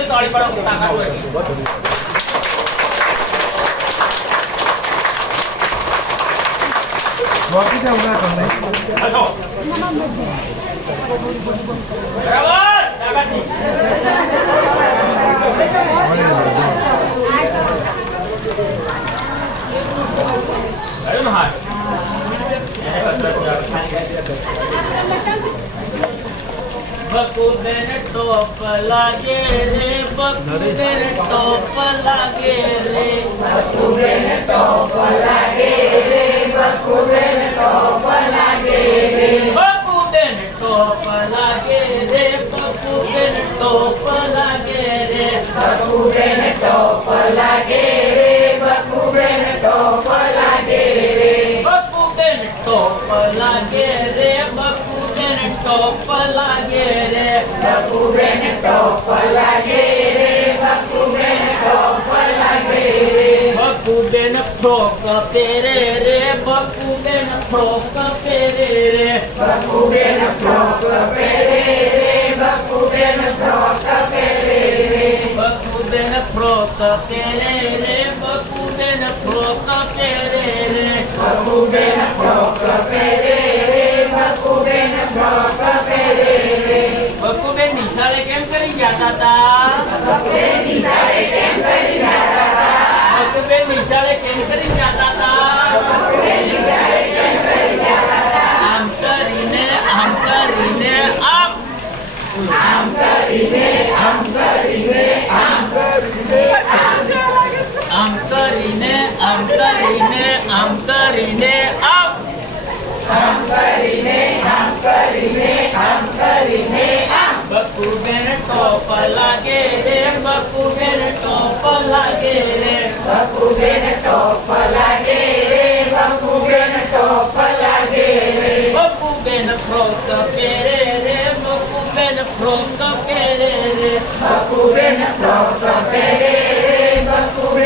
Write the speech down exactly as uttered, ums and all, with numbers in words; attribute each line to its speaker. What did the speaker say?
Speaker 1: તાળી પાડો તાકાત હોય
Speaker 2: બાકી દે ઉના તમને
Speaker 1: હાલો બરાબર તાકાત ની અરે મહારાજ બકુબેન ટોપ લાગે રે બકુબેન ટોપ લાગે રે
Speaker 3: બકુબેન ટોપ લાગે રે બકુબેન ટોપ લાગે રે
Speaker 1: બકુબેન ટોપ લાગે રે બકુબેન ટોપ લાગે રે
Speaker 3: બકુબેન ટોપ લાગે રે બકુબેન ટોપ લાગે રે
Speaker 1: બકુબેન ટોપ લાગે રે બકુબેન ટોપ લાગે રે
Speaker 3: બકુબેન ટોપ લાગે રે બકુબેન ટોપ લાગે રે
Speaker 1: બકુબેન ફ્રોક પહેરે રે બકુબેન ફ્રોક પહેરે રે
Speaker 3: બકુબેન ફ્રોક પહેરે રે બકુબેન ફ્રોક પહેરે રે
Speaker 1: બકુબેન ફ્રોક પહેરે રે બકુબેન ફ્રોક પહેરે રે
Speaker 3: બકુબેન ફ્રોક પહેરે રે બકુબેન ફ્રોક પહેરે રે
Speaker 1: બકુબેન નિશાળે કેમ કરી જતા હતા
Speaker 3: બકુબેન નિશાળે કેમ કરી જતા હતા
Speaker 1: બકુબેન નિશાળે કેમ કરી જતા હતા
Speaker 3: બકુબેન નિશાળે કેમ કરી જતા હતા
Speaker 1: આમ કરીને આમ કરીને આમ
Speaker 3: આમ કરીને આમ કરીને આમ કરીને આમ
Speaker 1: આમ કરીને આમ કરીને આમ કરીને આમ
Speaker 3: આમ કરીને આમ કરીને આમ કરીને આમ
Speaker 1: બકુબેન ટોપ લાગે રે બકુબેન ટોપ લાગે રે
Speaker 3: બકુબેન ટોપ લાગે રે બકુબેન ટોપ લાગે રે
Speaker 1: બકુબેન ફ્રોક પહેરે રે બકુબેન ફ્રોક પહેરે રે
Speaker 3: બકુબેન ફ્રોક પહેરે